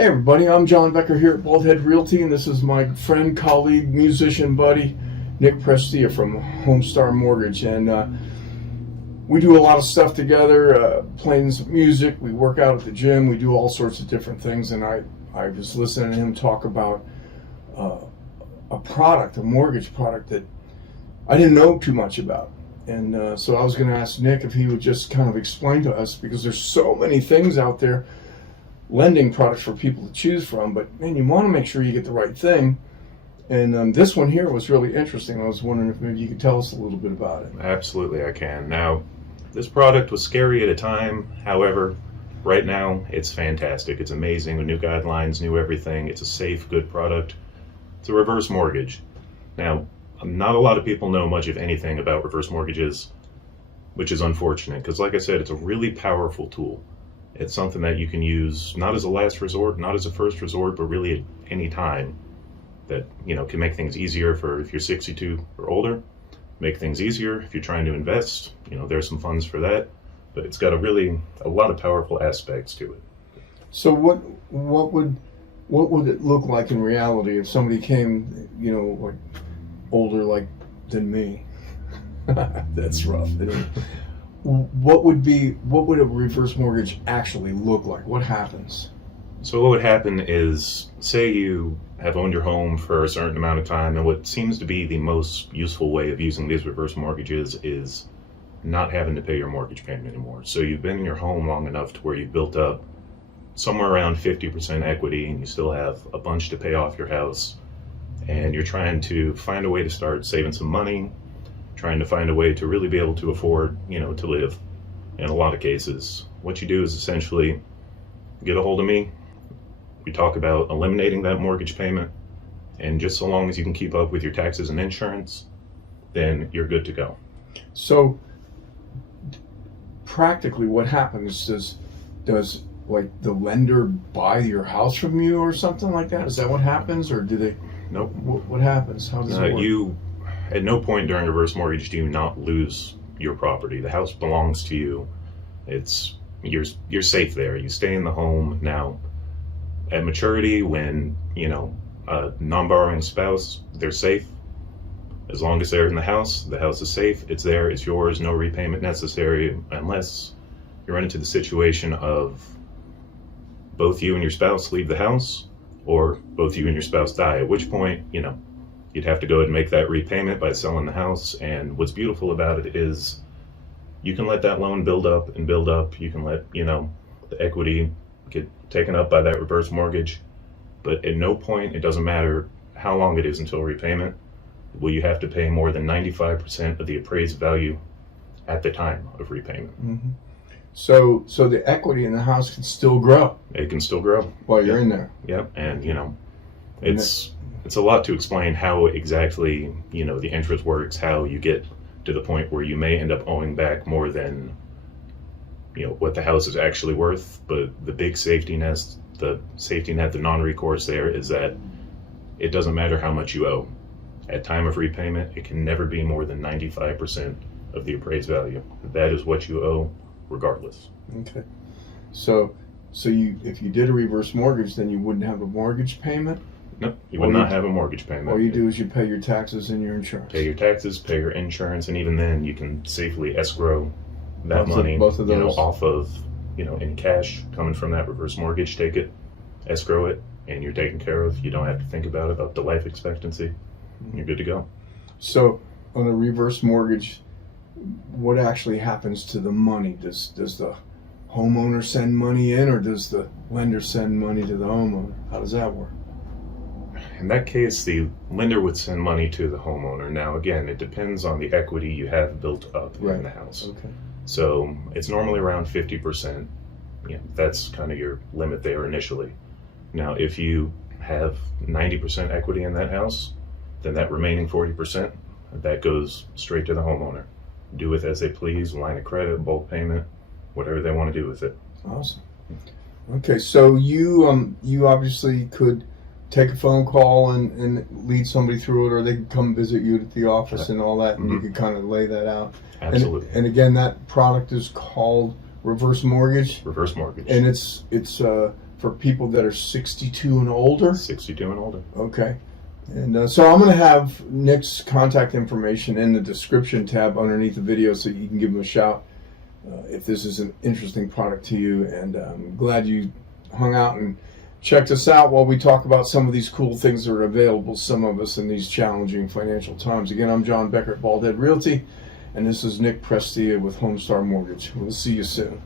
Hey everybody, I'm John Becker here at Baldhead Realty, and this is my friend, colleague, musician buddy, Nick.prestia from Homestar Mortgage. And we do a lot of stuff together, playing some music, we work out at the gym, we do all sorts of different things. And I was listening to him talk about a mortgage product that I didn't know too much about. And so I was going to ask Nick if he would just kind of explain to us, because there's so many things out there, lending products for people to choose from, but man, you want to make sure you get the right thing. And this one here was really interesting. I was wondering if maybe you could tell us a little bit about it. Absolutely, I can. Now, this product was scary at a time. However, right now it's fantastic. It's amazing with new guidelines, new everything. It's a safe, good product. It's a reverse mortgage. Now, not a lot of people know much of anything about reverse mortgages, which is unfortunate, because like I said, it's a really powerful tool. It's something that you can use not as a last resort, not as a first resort, but really at any time that, can make things easier for if you're 62 or older, make things easier. If you're trying to invest, there's some funds for that, but it's got a lot of powerful aspects to it. So what would it look like in reality if somebody came, like older than me? That's rough. What would a reverse mortgage actually look like? What happens? So what would happen is, say you have owned your home for a certain amount of time, and what seems to be the most useful way of using these reverse mortgages is not having to pay your mortgage payment anymore. So you've been in your home long enough to where you've built up somewhere around 50% equity, and you still have a bunch to pay off your house, and you're trying to find a way to start saving some money, trying to find a way to really be able to afford, to live. In a lot of cases, what you do is essentially get a hold of me. We talk about eliminating that mortgage payment, and just so long as you can keep up with your taxes and insurance, then you're good to go. So practically what happens, does like the lender buy your house from you or something like that? Is that what happens, or do they? Nope. What happens? How does it work? At no point during a reverse mortgage do you not lose your property. The house belongs to you. You're safe there. You stay in the home. Now, at maturity, when a non-borrowing spouse, they're safe. As long as they're in the house is safe. It's there. It's yours. No repayment necessary, unless you run into the situation of both you and your spouse leave the house, or both you and your spouse die. At which point, you'd have to go ahead and make that repayment by selling the house. And what's beautiful about it is you can let that loan build up and build up. You can let, the equity get taken up by that reverse mortgage. But at no point, it doesn't matter how long it is until repayment, will you have to pay more than 95% of the appraised value at the time of repayment. Mm-hmm. So the equity in the house can still grow. It can still grow. While you're in there. Yep. And, it's a lot to explain how exactly, the interest works, how you get to the point where you may end up owing back more than, what the house is actually worth. But the big safety net, the non-recourse there is that it doesn't matter how much you owe. At time of repayment, it can never be more than 95% of the appraised value. That is what you owe regardless. Okay. So if you did a reverse mortgage, then you wouldn't have a mortgage payment? No, you would not have a mortgage payment. All you do is you pay your taxes and your insurance. Pay your taxes, pay your insurance, and even then you can safely escrow that money, both of those. Off of, any cash coming from that reverse mortgage. Take it, escrow it, and you're taken care of. You don't have to think about it up to life expectancy. You're good to go. So on a reverse mortgage, what actually happens to the money? Does the homeowner send money in, or does the lender send money to the homeowner? How does that work? In that case, the lender would send money to the homeowner. Now, again, it depends on the equity you have built up in the house. Okay. So it's normally around 50%. That's kind of your limit there initially. Now, if you have 90% equity in that house, then that remaining 40%, that goes straight to the homeowner. Do with as they please, line of credit, bulk payment, whatever they want to do with it. Awesome. Okay, so you obviously could take a phone call and lead somebody through it, or they could come visit you at the office and all that, and you could kind of lay that out. Absolutely. And again, that product is called reverse mortgage. Reverse mortgage. And it's for people that are 62 and older. 62 and older. Okay. And so I'm going to have Nick's contact information in the description tab underneath the video so you can give him a shout if this is an interesting product to you. And I'm glad you hung out and checked us out while we talk about some of these cool things that are available to some of us in these challenging financial times. Again, I'm John Becker at Bald Head Realty, and this is Nick Prestia with Homestar Mortgage. We'll see you soon.